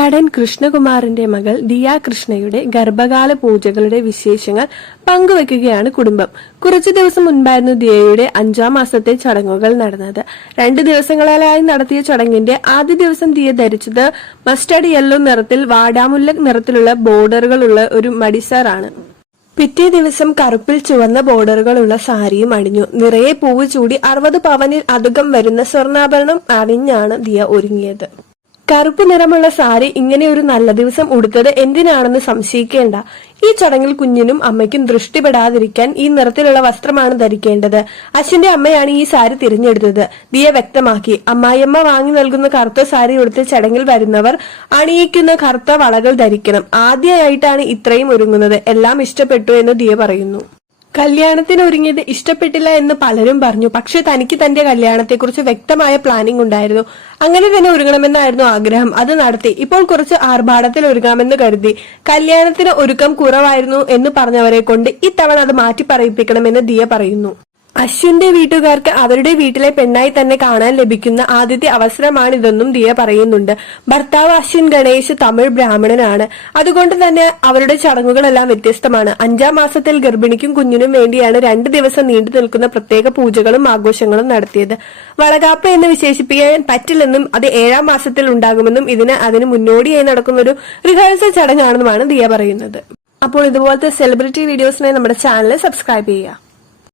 നടൻ കൃഷ്ണകുമാറിന്റെ മകൾ ദിയ കൃഷ്ണയുടെ ഗർഭകാല പൂജകളുടെ വിശേഷങ്ങൾ പങ്കുവെക്കുകയാണ് കുടുംബം. കുറച്ചു ദിവസം മുൻപായിരുന്നു ദിയയുടെ അഞ്ചാം മാസത്തെ ചടങ്ങുകൾ നടന്നത്. രണ്ടു ദിവസങ്ങളിലായി നടത്തിയ ചടങ്ങിന്റെ ആദ്യ ദിവസം ദിയ ധരിച്ചത് മസ്റ്റർഡ് യെല്ലോ നിറത്തിൽ വാടാമുല്ല നിറത്തിലുള്ള ബോർഡറുകളുള്ള ഒരു മടിസാറാണ്. പിറ്റേ ദിവസം കറുപ്പിൽ ചുവന്ന ബോർഡറുകളുള്ള സാരിയും അണിഞ്ഞു. നിറയെ പൂവ് ചൂടി അറുപത് പവനിൽ അധികം വരുന്ന സ്വർണാഭരണം അണിഞ്ഞാണ് ദിയ ഒരുങ്ങിയത്. കറുപ്പ് നിറമുള്ള സാരി ഇങ്ങനെ ഒരു നല്ല ദിവസം ഉടുത്തത് എന്തിനാണെന്ന് സംശയിക്കേണ്ട. ഈ ചടങ്ങിൽ കുഞ്ഞിനും അമ്മയ്ക്കും ദൃഷ്ടിപ്പെടാതിരിക്കാൻ ഈ നിറത്തിലുള്ള വസ്ത്രമാണ് ധരിക്കേണ്ടത്. അച്ഛന്റെ അമ്മയാണ് ഈ സാരി തിരഞ്ഞെടുത്തത്. ദിയ വ്യക്തമാക്കി അമ്മായിയമ്മ വാങ്ങി നൽകുന്ന കറുത്ത സാരി ഉടുത്ത് ചടങ്ങിൽ വരുന്നവർ അണിയിക്കുന്ന കറുത്ത വളകൾ ധരിക്കണം. ആദ്യമായിട്ടാണ് ഇത്രയും ഒരുങ്ങുന്നത്. എല്ലാം ഇഷ്ടപ്പെട്ടു എന്ന് ദിയ പറയുന്നു. കല്യാണത്തിന് ഒരുങ്ങിയത് ഇഷ്ടപ്പെട്ടില്ല എന്ന് പലരും പറഞ്ഞു. പക്ഷെ തനിക്ക് തന്റെ കല്യാണത്തെക്കുറിച്ച് വ്യക്തമായ പ്ലാനിംഗ് ഉണ്ടായിരുന്നു. അങ്ങനെ തന്നെ ഒരുങ്ങണമെന്നായിരുന്നു ആഗ്രഹം. അത് നടത്തി. ഇപ്പോൾ കുറച്ച് ആർഭാടത്തിൽ ഒരുങ്ങാമെന്ന് കരുതി. കല്യാണത്തിന് ഒരുക്കം കുറവായിരുന്നു എന്ന് പറഞ്ഞവരെ കൊണ്ട് ഇത്തവണ അത് മാറ്റി പറയിപ്പിക്കണമെന്ന് ദിയ പറയുന്നു. അശ്വിന്റെ വീട്ടുകാർക്ക് അവരുടെ വീട്ടിലെ പെണ്ണായി തന്നെ കാണാൻ ലഭിക്കുന്ന ആദ്യത്തെ അവസരമാണിതെന്നും ദിയ പറയുന്നുണ്ട്. ഭർത്താവ് അശ്വിൻ ഗണേശ് തമിഴ് ബ്രാഹ്മണനാണ്. അതുകൊണ്ട് തന്നെ അവരുടെ ചടങ്ങുകളെല്ലാം വ്യത്യസ്തമാണ്. അഞ്ചാം മാസത്തിൽ ഗർഭിണിക്കും കുഞ്ഞിനും വേണ്ടിയാണ് രണ്ട് ദിവസം നീണ്ടു നിൽക്കുന്ന പ്രത്യേക പൂജകളും ആഘോഷങ്ങളും നടത്തിയത്. വളകാപ്പ് എന്ന് വിശേഷിപ്പിക്കാൻ പറ്റില്ലെന്നും അത് ഏഴാം മാസത്തിൽ ഉണ്ടാകുമെന്നും ഇതിന് അതിന് മുന്നോടിയായി നടക്കുന്ന ഒരു റിഹേഴ്സൽ ചടങ്ങാണെന്നുമാണ് ദിയ പറയുന്നത്. അപ്പോൾ ഇതുപോലത്തെ സെലിബ്രിറ്റി വീഡിയോസിനെ നമ്മുടെ ചാനൽ സബ്സ്ക്രൈബ് ചെയ്യുക.